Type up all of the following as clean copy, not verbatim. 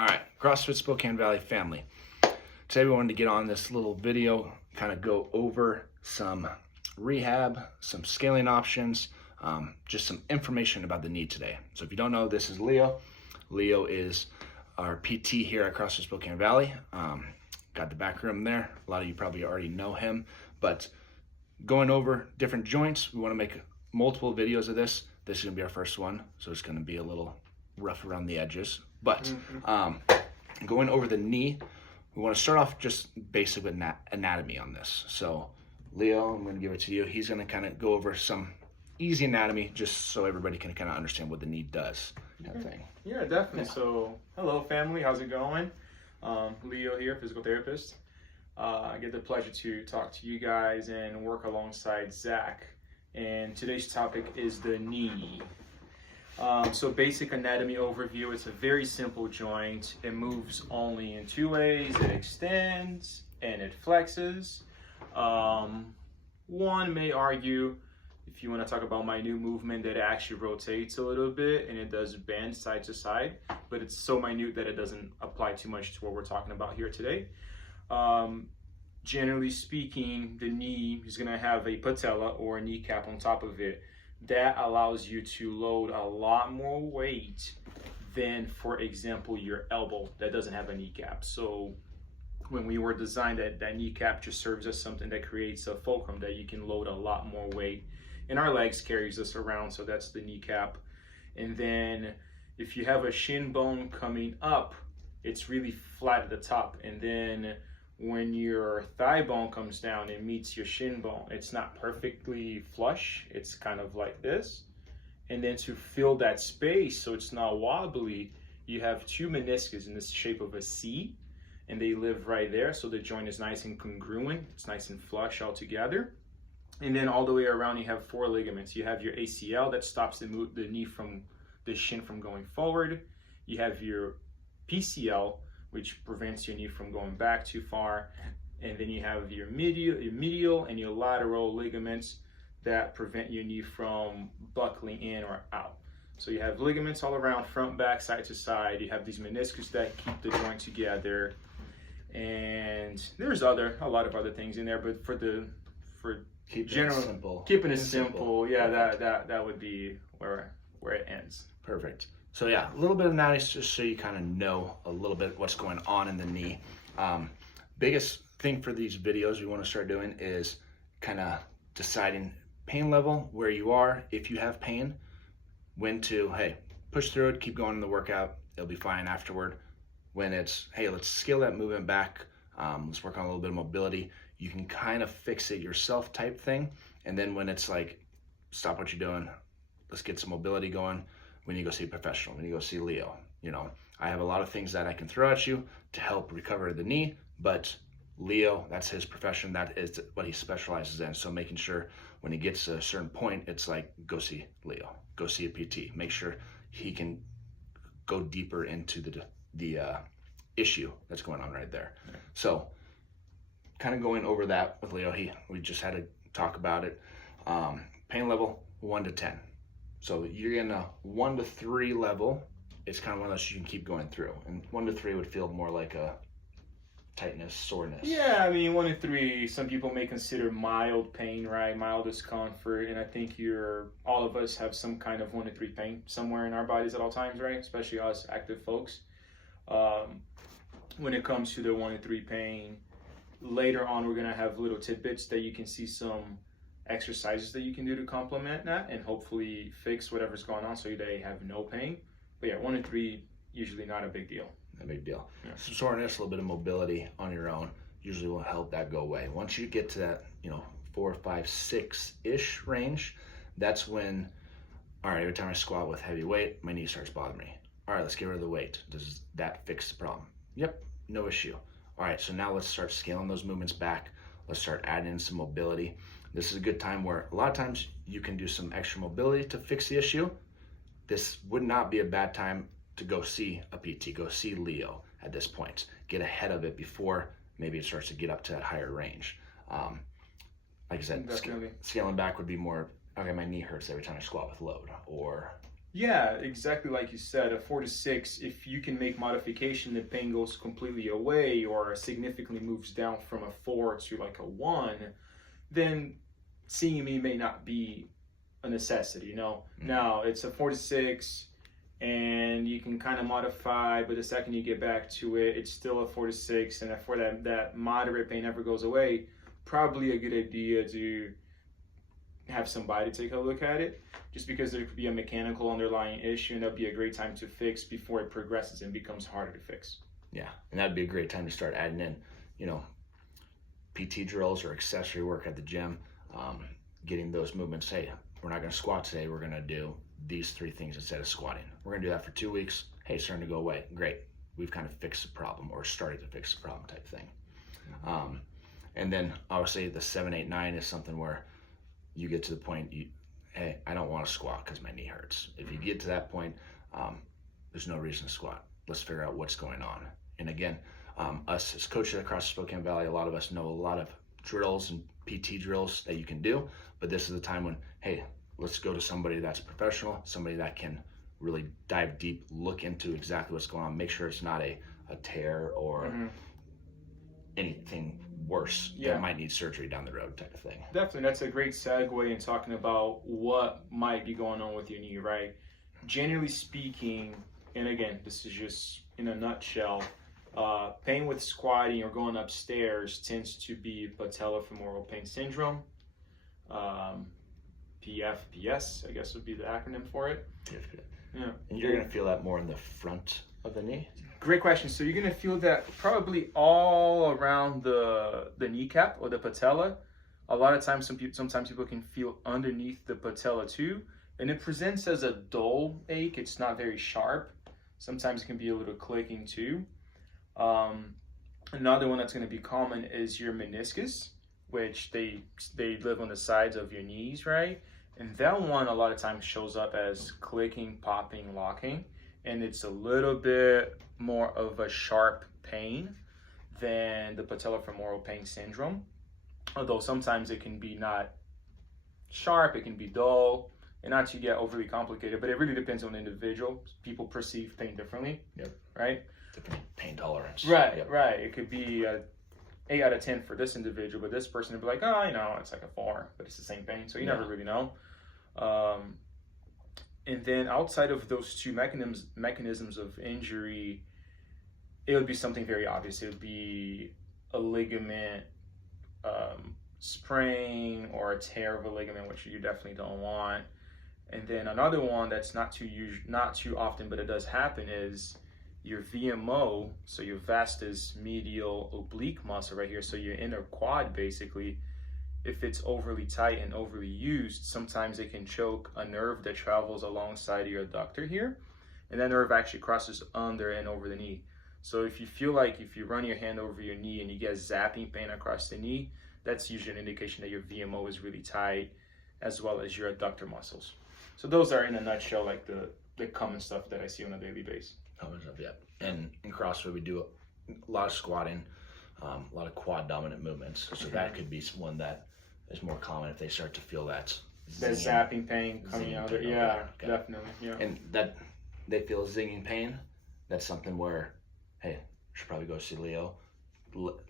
All right, CrossFit Spokane Valley family. Today we wanted to get on this little video, kind of go over some rehab, some scaling options, just some information about the knee today. So if you don't know, this is Leo. Leo is our PT here at CrossFit Spokane Valley. Got the back room there. A lot of you probably already know him, but going over different joints, we want to make multiple videos of this. This is going to be our first one, so it's going to be a little rough around the edges. But going over the knee, we want to start off just basic with anatomy on this. So Leo, I'm going to give it to you. He's going to kind of go over some easy anatomy just so everybody can kind of understand what the knee does, kind of thing. Yeah, definitely. Yeah. So hello family, how's it going? Leo here, physical therapist. I get the pleasure to talk to you guys and work alongside Zach. And today's topic is the knee. So basic anatomy overview, it's a very simple joint. It moves only in two ways. It extends and it flexes. One may argue, if you want to talk about minute movement, that it actually rotates a little bit and it does bend side to side, but it's so minute that it doesn't apply too much to what we're talking about here today. Generally speaking, the knee is going to have a patella or a kneecap on top of it. That allows you to load a lot more weight than, for example, your elbow that doesn't have a kneecap. So when we were designed, that kneecap just serves as something that creates a fulcrum that you can load a lot more weight. And our legs carries us around, so that's the kneecap. And then if you have a shin bone coming up, it's really flat at the top. And then when your thigh bone comes down and meets your shin bone, it's not perfectly flush. It's kind of like this. And then to fill that space so it's not wobbly, you have two meniscus in the shape of a C, and they live right there. So the joint is nice and congruent. It's nice and flush all together. And then all the way around, you have four ligaments. You have your ACL that stops the knee from the shin from going forward. You have your PCL, which prevents your knee from going back too far. And then you have your medial and your lateral ligaments that prevent your knee from buckling in or out. So you have ligaments all around, front, back, side to side. You have these meniscus that keep the joint together. And there's a lot of other things in there, but keeping it simple, yeah, that would be where it ends. Perfect. So yeah, a little bit of anatomy just so you kind of know a little bit what's going on in the knee. Biggest thing for these videos we want to start doing is kind of deciding pain level, where you are, if you have pain, when to, hey, push through it, keep going in the workout, it'll be fine afterward. When it's, hey, let's scale that movement back, let's work on a little bit of mobility, you can kind of fix it yourself type thing. And then when it's like, stop what you're doing, let's get some mobility going, when you go see a professional, when you go see Leo. You know, I have a lot of things that I can throw at you to help recover the knee, but Leo, that's his profession, that is what he specializes in. So making sure when he gets to a certain point, it's like, go see Leo, go see a PT, make sure he can go deeper into the issue that's going on right there. Yeah. So kind of going over that with Leo, we just had to talk about it. Pain level 1 to 10. So you're in a 1 to 3 level. It's kind of one of those you can keep going through. And 1 to 3 would feel more like a tightness, soreness. Yeah, I mean, 1 to 3, some people may consider mild pain, right? Mild discomfort. And I think all of us have some kind of 1 to 3 pain somewhere in our bodies at all times, right? Especially us active folks. When it comes to the 1 to 3 pain, later on, we're going to have little tidbits that you can see some exercises that you can do to complement that and hopefully fix whatever's going on so they have no pain. But yeah, 1 to 3, usually not a big deal. A big deal. Yeah. Some soreness, a little bit of mobility on your own usually will help that go away. Once you get to that, 4, 5, 6-ish range, that's when, all right, every time I squat with heavy weight, my knee starts bothering me. All right, let's get rid of the weight. Does that fix the problem? Yep, no issue. All right, so now let's start scaling those movements back. Let's start adding in some mobility. This is a good time where a lot of times you can do some extra mobility to fix the issue. This would not be a bad time to go see a PT, go see Leo at this point. Get ahead of it before maybe it starts to get up to that higher range. Like I said, scaling back would be more, okay, my knee hurts every time I squat with load, or Yeah, exactly like you said, a 4 to 6, if you can make modification, the pain goes completely away or significantly moves down from a 4 to like a 1, then seeing me may not be a necessity, you know? Now, it's a 4 to 6, and you can kind of modify, but the second you get back to it, it's still a 4 to 6, and for that moderate pain never goes away, probably a good idea to have somebody take a look at it, just because there could be a mechanical underlying issue, and that'd be a great time to fix before it progresses and becomes harder to fix. Yeah, and that'd be a great time to start adding in, you know, PT drills or accessory work at the gym, getting those movements. Hey, we're not going to squat today. We're going to do these 3 things instead of squatting. We're going to do that for 2 weeks. Hey, it's starting to go away. Great. We've kind of fixed the problem or started to fix the problem type thing. And then obviously the 7, 8, 9 is something where you get to the point, hey, I don't want to squat because my knee hurts. If you get to that point, there's no reason to squat. Let's figure out what's going on. And again, us as coaches across Spokane Valley, a lot of us know a lot of drills and PT drills that you can do, but this is the time when, hey, let's go to somebody that's professional, somebody that can really dive deep, look into exactly what's going on, make sure it's not a tear or anything worse that might need surgery down the road type of thing. Definitely, that's a great segue in talking about what might be going on with your knee, right? Generally speaking, and again, this is just in a nutshell, pain with squatting or going upstairs tends to be patellofemoral pain syndrome. PFPS, I guess would be the acronym for it. Yeah. And you're going to feel that more in the front of the knee? Great question. So you're going to feel that probably all around the kneecap or the patella. A lot of times, sometimes people can feel underneath the patella too. And it presents as a dull ache. It's not very sharp. Sometimes it can be a little clicking too. Another one that's going to be common is your meniscus, which they live on the sides of your knees, right? And that one a lot of times shows up as clicking, popping, locking, and it's a little bit more of a sharp pain than the patellofemoral pain syndrome. Although sometimes it can be not sharp, it can be dull, and not to get overly complicated, but it really depends on the individual. People perceive pain differently, right? Different pain tolerance. Right, right. It could be 8 out of 10 for this individual, but this person would be like, oh, you know, it's like a 4, but it's the same pain, so you never really know. And then outside of those 2 mechanisms of injury, it would be something very obvious. It would be a ligament sprain or a tear of a ligament, which you definitely don't want. And then another one that's not too often, but it does happen, is your VMO, so your vastus medial oblique muscle right here, so your inner quad basically. If it's overly tight and overly used, sometimes it can choke a nerve that travels alongside of your adductor here, and that nerve actually crosses under and over the knee. So if you feel like if you run your hand over your knee and you get zapping pain across the knee, that's usually an indication that your VMO is really tight, as well as your adductor muscles. So those are in a nutshell like the common stuff that I see on a daily basis. And in CrossFit we do a lot of squatting, a lot of quad dominant movements, so that could be one that is more common if they start to feel that zapping pain coming out there. Yeah, definitely. Yeah. And that they feel zinging pain, that's something where, hey, should probably go see Leo,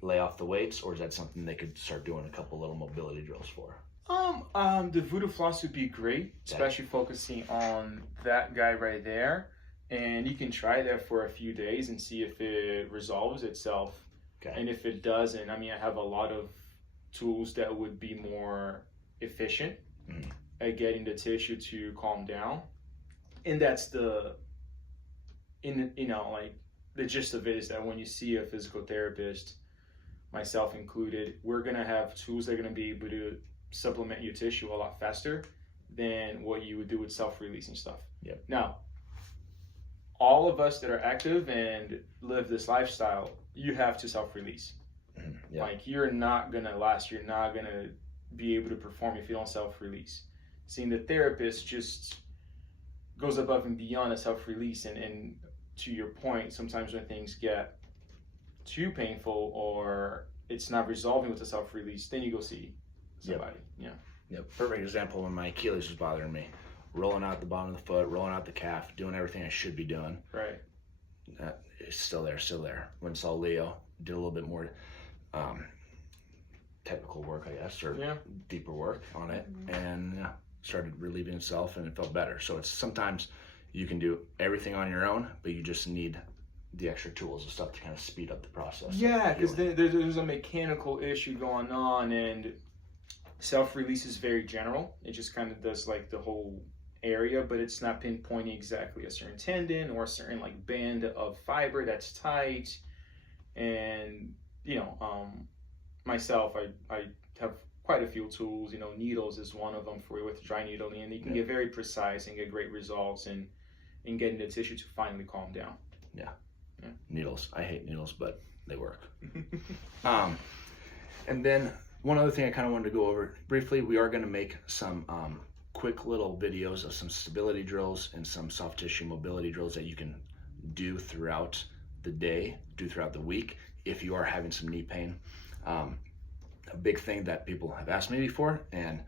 lay off the weights, or is that something they could start doing a couple little mobility drills for? The voodoo floss would be great, especially focusing on that guy right there. And you can try that for a few days and see if it resolves itself. And if it doesn't, I mean, I have a lot of tools that would be more efficient at getting the tissue to calm down. And that's the gist of it, is that when you see a physical therapist, myself included, we're going to have tools that are going to be able to supplement your tissue a lot faster than what you would do with self-releasing stuff. Now, all of us that are active and live this lifestyle, you have to self-release. Like, you're not going to last. You're not going to be able to perform if you don't self-release. Seeing the therapist just goes above and beyond a self-release. And to your point, sometimes when things get too painful or it's not resolving with the self-release, then you go see somebody. Perfect example when my Achilles was bothering me. rolling out the bottom of the foot, rolling out the calf, doing everything I should be doing. Right. It's still there. When saw Leo, did a little bit more technical work, I guess, or deeper work on it, and started relieving himself, and it felt better. So it's sometimes you can do everything on your own, but you just need the extra tools and stuff to kind of speed up the process. Yeah, because there's a mechanical issue going on, and self-release is very general. It just kind of does like the whole area, but it's not pinpointing exactly a certain tendon or a certain like band of fiber that's tight. And myself, I have quite a few tools. Needles is one of them for with dry needling, and you can get very precise and get great results in getting the tissue to finally calm down. Yeah. Needles. I hate needles, but they work. And then one other thing I kind of wanted to go over briefly, we are going to make some quick little videos of some stability drills and some soft tissue mobility drills that you can do throughout the day, do throughout the week if you are having some knee pain. A big thing that people have asked me before, and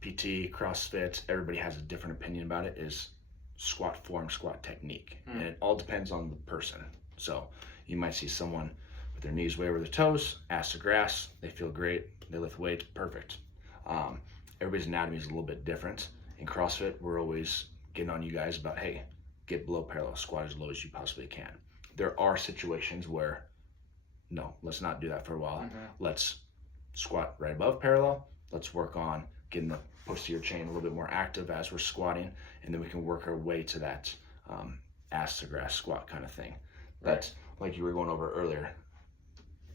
PT, CrossFit, everybody has a different opinion about it, is squat form, squat technique. And it all depends on the person. So you might see someone with their knees way over their toes, ass to grass, they feel great, they lift weights, perfect. Everybody's anatomy is a little bit different. In CrossFit, we're always getting on you guys about, hey, get below parallel, squat as low as you possibly can. There are situations where, no, let's not do that for a while. Let's squat right above parallel. Let's work on getting the posterior chain a little bit more active as we're squatting, and then we can work our way to that ass to grass squat kind of thing. But like you were going over earlier,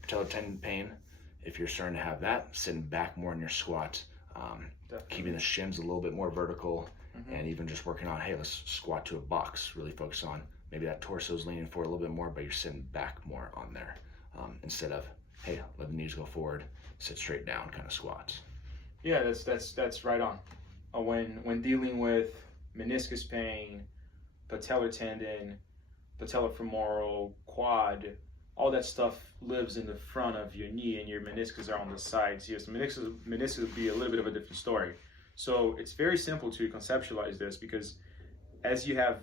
patellar tendon pain, if you're starting to have that, sitting back more in your squat, keeping the shins a little bit more vertical, and even just working on, hey, let's squat to a box, really focus on maybe that torso is leaning forward a little bit more, but you're sitting back more on there, instead of, hey, let the knees go forward, sit straight down kind of squats. Yeah, that's right on. When dealing with meniscus pain, patellar tendon, patellofemoral, quad, all that stuff lives in the front of your knee, and your meniscus are on the sides. Yes, meniscus would be a little bit of a different story. So it's very simple to conceptualize this, because as you have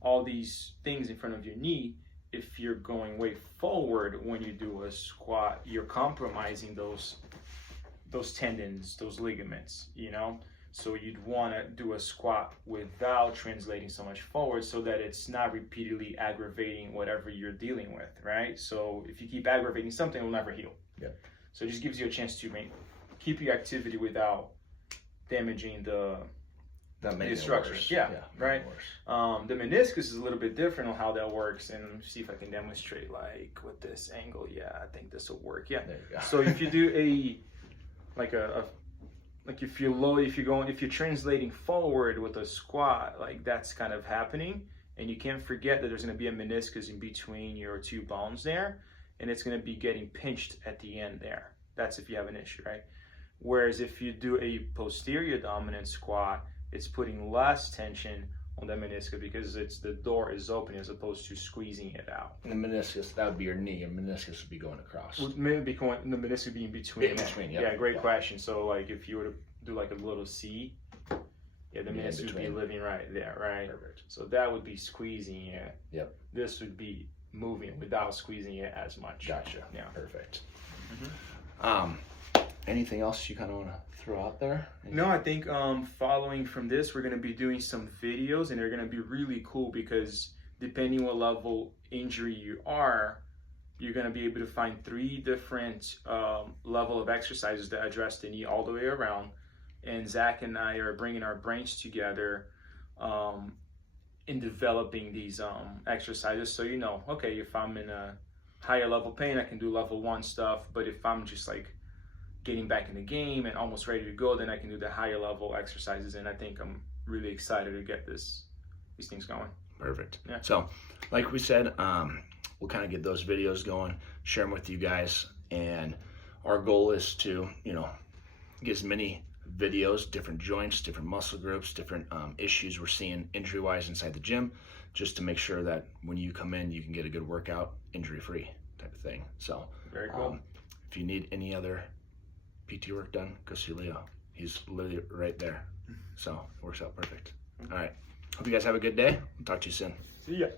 all these things in front of your knee, if you're going way forward when you do a squat, you're compromising those tendons, those ligaments, So you'd want to do a squat without translating so much forward, so that it's not repeatedly aggravating whatever you're dealing with, right? So if you keep aggravating something, it will never heal. Yeah. So it just gives you a chance to keep your activity without damaging the structure. Yeah, right. The meniscus is a little bit different on how that works, and let me see if I can demonstrate like with this angle. Yeah, I think this will work. Yeah. There you go. So if you do if you're translating forward with a squat, like that's kind of happening, and you can't forget that there's going to be a meniscus in between your two bones there, and it's going to be getting pinched at the end there. That's if you have an issue, right? Whereas if you do a posterior dominant squat, it's putting less tension on the meniscus because the door is open as opposed to squeezing it out. And the meniscus, that would be your knee. Your meniscus would be going across. Maybe the meniscus would be in between. In between, yeah. Great question. So like if you were to do like a little C, the meniscus would be living right there, right? Perfect. So that would be squeezing it. Yep. This would be moving without squeezing it as much. Gotcha. Yeah. Perfect. Anything else you kind of want to throw out there? No, I think following from this, we're going to be doing some videos, and they're going to be really cool because depending what level injury you are, you're going to be able to find 3 different level of exercises that address the knee all the way around. And Zach and I are bringing our brains together in developing these exercises. So okay, if I'm in a higher level pain, I can do level 1 stuff. But if I'm just like getting back in the game and almost ready to go, then I can do the higher level exercises. And I think I'm really excited to get these things going. Perfect. Yeah. So like we said, we'll kind of get those videos going, share them with you guys. And our goal is to, get as many videos, different joints, different muscle groups, different issues we're seeing injury-wise inside the gym, just to make sure that when you come in, you can get a good workout, injury-free type of thing. So very cool. If you need any other PT work done, go see Leo. He's literally right there. So it works out perfect. All right. Hope you guys have a good day. We'll talk to you soon. See ya.